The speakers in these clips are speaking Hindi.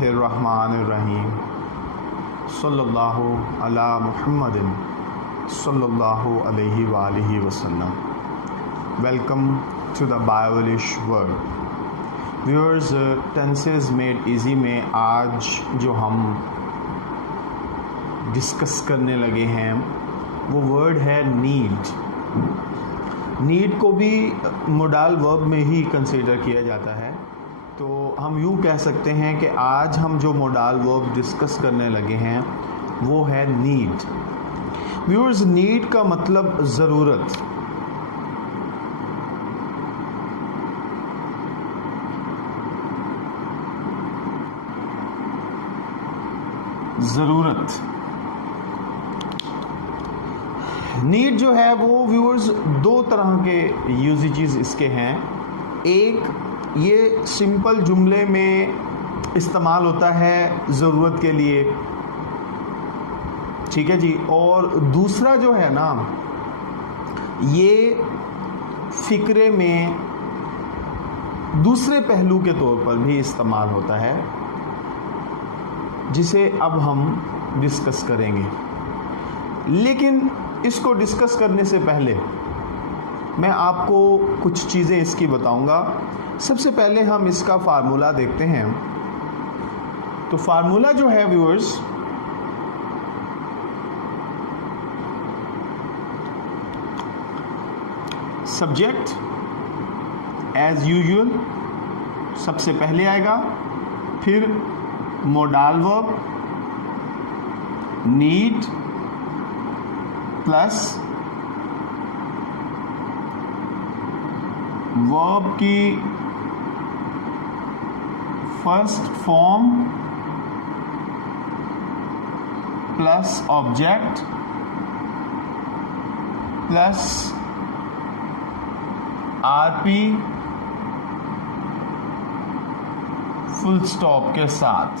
बिस्मिल्लाहिर्रहमानिर्रहीम सल्लल्लाहु अला मुहम्मदिन सल्लल्लाहु अलैहि वालिहि वसल्लम। Welcome to the Biolish world. Viewers, tenses made easy में आज जो हम डिस्कस करने लगे हैं वो वर्ड है नीड। नीड को भी मोडाल वर्ब में ही कंसीडर किया जाता है, तो हम यूँ कह सकते हैं कि आज हम जो मोडाल वर्ब डिस्कस करने लगे हैं वो है नीड। व्यूअर्स, नीड का मतलब ज़रूरत। ज़रूरत नीड जो है वो व्यूअर्स दो तरह के यूजेजेस इसके हैं। एक, ये सिंपल जुमले में इस्तेमाल होता है ज़रूरत के लिए, ठीक है जी। और दूसरा जो है ना, ये फ़िक्रे में दूसरे पहलू के तौर पर भी इस्तेमाल होता है, जिसे अब हम डिस्कस करेंगे। लेकिन इसको डिस्कस करने से पहले मैं आपको कुछ चीज़ें इसकी बताऊंगा। सबसे पहले हम इसका फार्मूला देखते हैं। तो फार्मूला जो है व्यूअर्स, सब्जेक्ट एज यूजुअल सबसे पहले आएगा, फिर modal verb need plus verb की first form plus object plus RP full stop के साथ।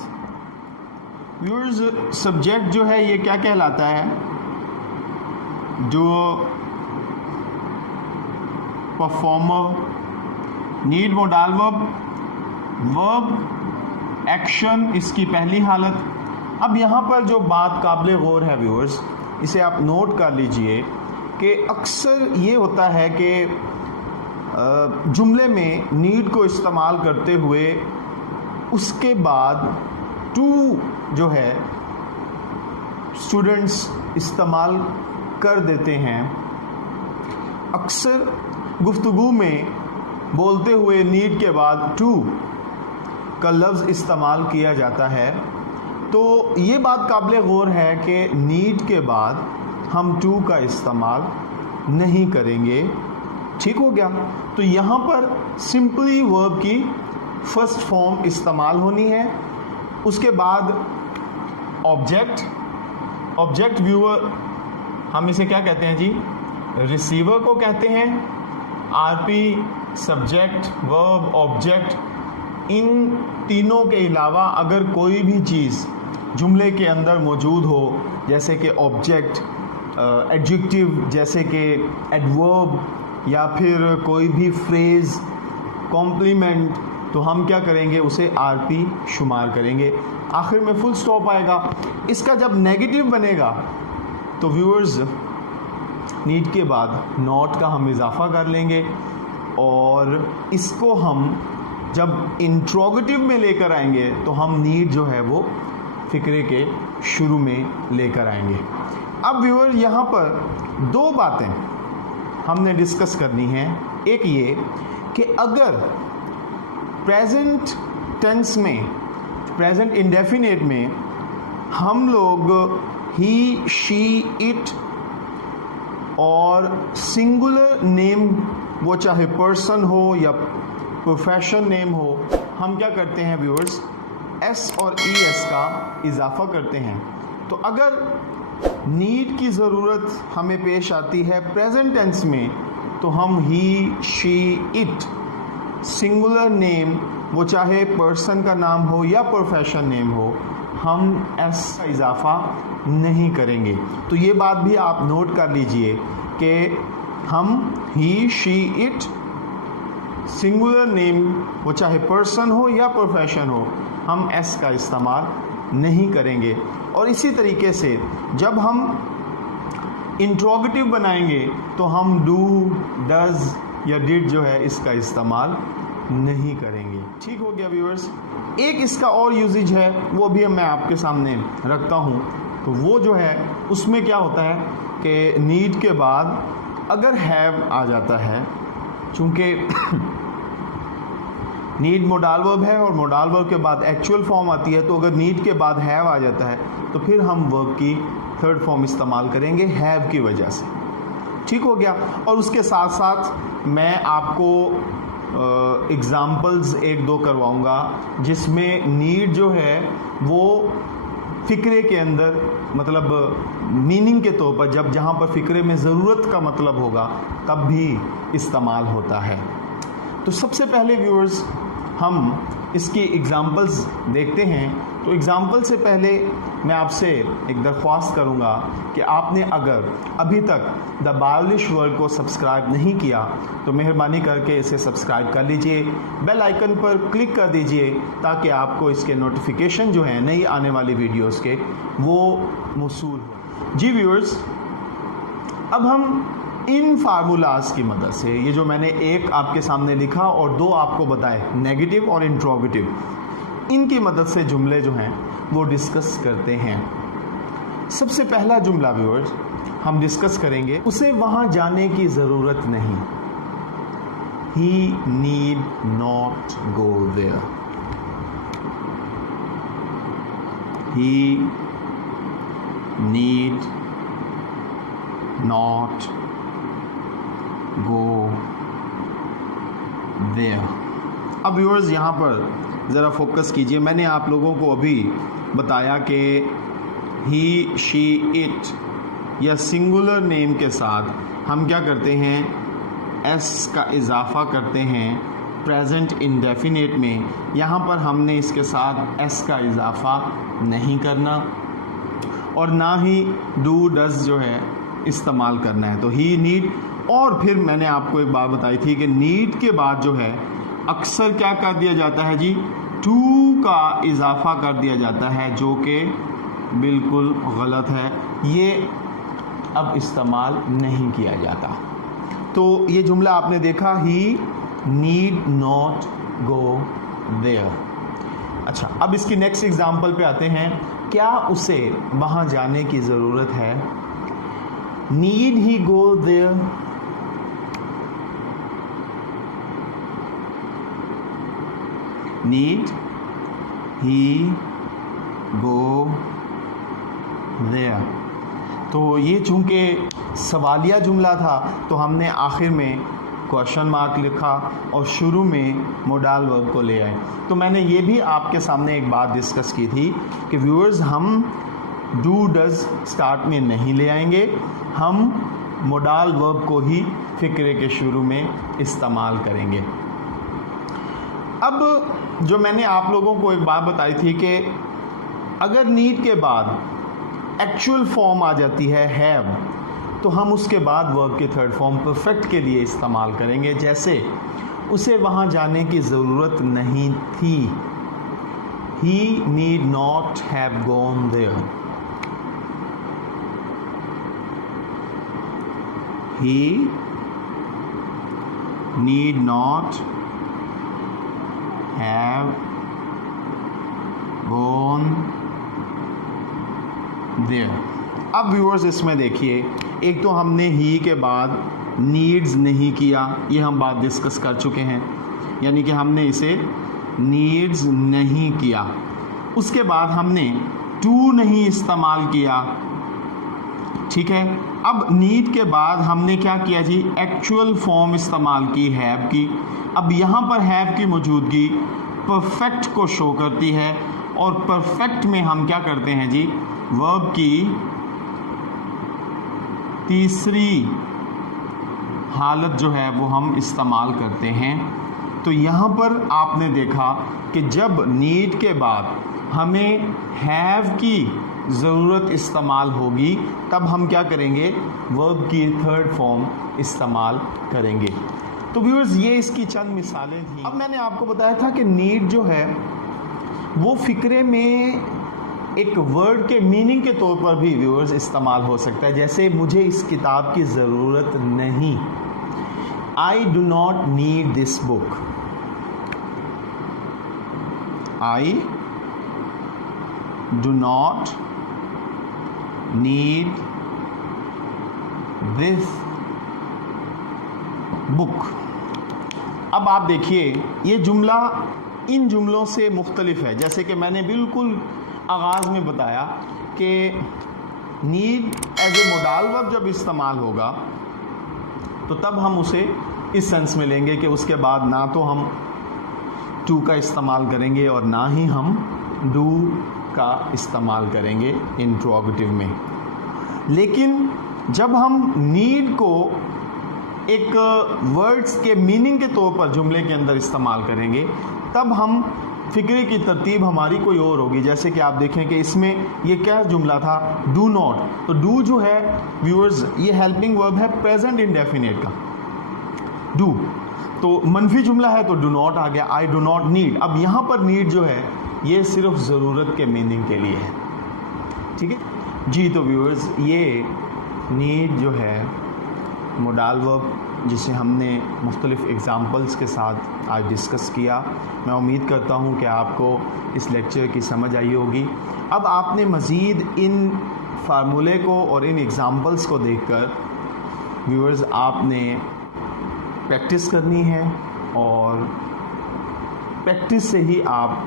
व्यूअर्स, सब्जेक्ट जो है ये क्या कहलाता है? जो performer, need modal verb, verb action इसकी पहली हालत। अब यहाँ पर जो बात काबिल गौर है व्यूअर्स, इसे आप नोट कर लीजिए कि अक्सर ये होता है कि जुमले में नीड को इस्तेमाल करते हुए उसके बाद टू जो है स्टूडेंट्स इस्तेमाल कर देते हैं। अक्सर गुफ्तगू में बोलते हुए नीड के बाद टू का लफ्ज़ इस्तेमाल किया जाता है। तो ये बात काबिल गौर है कि नीड के बाद हम टू का इस्तेमाल नहीं करेंगे। ठीक हो गया? तो यहाँ पर सिंपली वर्ब की फर्स्ट फॉर्म इस्तेमाल होनी है। उसके बाद ऑब्जेक्ट व्यूअर, हम इसे क्या कहते हैं जी? रिसीवर को कहते हैं। आरपी सब्जेक्ट वर्ब ऑब्जेक्ट, इन तीनों के अलावा अगर कोई भी चीज़ जुमले के अंदर मौजूद हो, जैसे कि ऑब्जेक्ट, एडजेक्टिव जैसे कि एडवर्ब, या फिर कोई भी फ्रेज़, कॉम्प्लीमेंट, तो हम क्या करेंगे? उसे आरपी शुमार करेंगे। आखिर में फुल स्टॉप आएगा। इसका जब नेगेटिव बनेगा तो व्यूअर्स नीड के बाद नॉट का हम इजाफा कर लेंगे, और इसको हम जब इंट्रोगेटिव में लेकर आएंगे तो हम नीड जो है वो फिक्रे के शुरू में लेकर आएंगे। अब व्यूअर यहाँ पर दो बातें हमने डिस्कस करनी है। एक ये कि अगर प्रेजेंट टेंस में, प्रेजेंट इंडेफिनिट में हम लोग ही, शी, इट और सिंगुलर नेम, वो चाहे पर्सन हो या प्रोफेशन नेम हो, हम क्या करते हैं व्यूअर्स? एस और ई एस का इजाफा करते हैं। तो अगर नीड की ज़रूरत हमें पेश आती है प्रेजेंट टेंस में, तो हम ही, शी, इट, सिंगुलर नेम, वो चाहे पर्सन का नाम हो या प्रोफेशन नेम हो, हम एस का इजाफा नहीं करेंगे। तो ये बात भी आप नोट कर लीजिए कि हम ही, शी, इट, सिंगुलर नेम, वो चाहे पर्सन हो या प्रोफेशन हो, हम एस का इस्तेमाल नहीं करेंगे। और इसी तरीके से जब हम इंट्रोगेटिव बनाएंगे तो हम डू, डज या डिड जो है इसका इस्तेमाल नहीं करेंगे। ठीक हो गया व्यूअर्स। एक इसका और यूजेज है, वो भी मैं आपके सामने रखता हूँ। तो वो जो है उसमें क्या होता है कि नीड के बाद अगर हैव आ जाता है, चूँकि नीड मोडाल वर्ब है और मोडाल वर्ब के बाद एक्चुअल फॉर्म आती है, तो अगर नीड के बाद हैव आ जाता है तो फिर हम वर्ब की थर्ड फॉर्म इस्तेमाल करेंगे हैव की वजह से। ठीक हो गया। और उसके साथ साथ मैं आपको एग्ज़ाम्पल्स एक दो करवाऊंगा जिसमें नीड जो है वो फ़िक्रे के अंदर, मतलब मीनिंग के तौर पर, जब जहाँ पर फ़िक्रे में ज़रूरत का मतलब होगा तब भी इस्तेमाल होता है। तो सबसे पहले व्यूअर्स हम इसकी एग्ज़ाम्पल्स देखते हैं। तो एग्ज़ाम्पल से पहले मैं आपसे एक दरख्वास्त करूंगा कि आपने अगर अभी तक द बायोलिश वर्ल्ड को सब्सक्राइब नहीं किया तो मेहरबानी करके इसे सब्सक्राइब कर लीजिए, बेल आइकन पर क्लिक कर दीजिए ताकि आपको इसके नोटिफिकेशन जो हैं नई आने वाली वीडियोस के वो मौसूल हो। जी व्यूअर्स, अब हम इन फार्मूलाज की मदद से, ये जो मैंने एक आपके सामने लिखा और दो आपको बताए, नेगेटिव और इंट्रोगेटिव, इनकी मदद से जुमले जो हैं वो डिस्कस करते हैं। सबसे पहला जुमला व्यूअर्स हम डिस्कस करेंगे, उसे वहाँ जाने की ज़रूरत नहीं। He need not go there. He need not go there. अब व्यूअर्स यहाँ पर ज़रा फोकस कीजिए। मैंने आप लोगों को अभी बताया कि ही, शी, इट या सिंगुलर नेम के साथ हम क्या करते हैं, एस का इजाफा करते हैं प्रेजेंट इंडेफिनिट में। यहाँ पर हमने इसके साथ एस का इजाफा नहीं करना और ना ही डू, डज जो है इस्तेमाल करना है। तो ही, नीड, और फिर मैंने आपको एक बात बताई थी कि नीड के बाद जो है अक्सर क्या कर दिया जाता है जी, टू का इजाफा कर दिया जाता है, जो कि बिल्कुल गलत है। ये अब इस्तेमाल नहीं किया जाता। तो ये जुमला आपने देखा, ही नीड नॉट गो देयर। अच्छा, अब इसकी नेक्स्ट एग्जाम्पल पे आते हैं। क्या उसे वहाँ जाने की ज़रूरत है? Need he go there? Need he go there. तो ये चूँकि सवालिया जुमला था तो हमने आखिर में क्वेश्चन मार्क लिखा और शुरू में मोडाल वर्ब को ले आए। तो मैंने ये भी आपके सामने एक बात डिस्कस की थी कि व्यूअर्स हम डू, डज स्टार्ट में नहीं ले आएंगे, हम मोडाल वर्ब को ही फिक्रे के शुरू में इस्तेमाल करेंगे। अब जो मैंने आप लोगों को एक बात बताई थी कि अगर नीड के बाद एक्चुअल फॉर्म आ जाती है हैव, तो हम उसके बाद वर्ब के थर्ड फॉर्म परफेक्ट के लिए इस्तेमाल करेंगे। जैसे उसे वहाँ जाने की ज़रूरत नहीं थी, he need not have gone there. He need not have gone there. अब व्यूअर्स इसमें देखिए, एक तो हमने ही के बाद नीड्स नहीं किया, ये हम बात डिस्कस कर चुके हैं, यानी कि हमने इसे नीड्स नहीं किया। उसके बाद हमने टू नहीं इस्तेमाल किया, ठीक है। अब नीड के बाद हमने क्या किया जी, एक्चुअल फॉर्म इस्तेमाल की हैव की। अब यहाँ पर हैव की मौजूदगी परफेक्ट को शो करती है और परफेक्ट में हम क्या करते हैं जी, वर्ब की तीसरी हालत जो है वो हम इस्तेमाल करते हैं। तो यहाँ पर आपने देखा कि जब नीड के बाद हमें हैव की ज़रूरत इस्तेमाल होगी तब हम क्या करेंगे, वर्ब की थर्ड फॉर्म इस्तेमाल करेंगे। तो व्यूअर्स ये इसकी चंद मिसालें थी। अब मैंने आपको बताया था कि नीड जो है वो फिक्रे में एक वर्ड के मीनिंग के तौर पर भी व्यूअर्स इस्तेमाल हो सकता है। जैसे मुझे इस किताब की ज़रूरत नहीं, I do not need this book. I do not need this book. अब आप देखिए ये जुमला इन जुमलों से मुख्तलिफ है। जैसे कि मैंने बिल्कुल आगाज़ में बताया कि need as a modal verb जब इस्तेमाल होगा तो तब हम उसे इस सेंस में लेंगे कि उसके बाद ना तो हम टू का इस्तेमाल करेंगे और ना ही हम डू का इस्तेमाल करेंगे इंट्रोगेटिव में। लेकिन जब हम नीड को एक वर्ड्स के मीनिंग के तौर पर जुमले के अंदर इस्तेमाल करेंगे तब हम फिक्रे की तरतीब हमारी कोई और होगी। जैसे कि आप देखें कि इसमें ये क्या जुमला था, डू नॉट। तो डू जो है व्यूअर्स ये हेल्पिंग वर्ब है प्रेजेंट इंडेफिनिट का, डू। तो मनफी जुमला है तो डू नॉट आ गया, आई डू नॉट नीड। अब यहाँ पर नीड जो है ये सिर्फ ज़रूरत के मीनिंग के लिए है, ठीक है जी। तो व्यूअर्स ये नीड जो है मोडाल वर्ब जिसे हमने मुख्तलिफ़ एग्ज़ाम्पल्स के साथ आज डिस्कस किया। मैं उम्मीद करता हूँ कि आपको इस लेक्चर की समझ आई होगी। अब आपने मज़ीद इन फार्मूले को और इन एग्ज़ाम्पल्स को देखकर व्यूअर्स आपने प्रैक्टिस करनी है और प्रैक्टिस से ही आप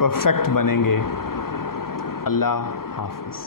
परफेक्ट बनेंगे। अल्लाह हाफ़िज़।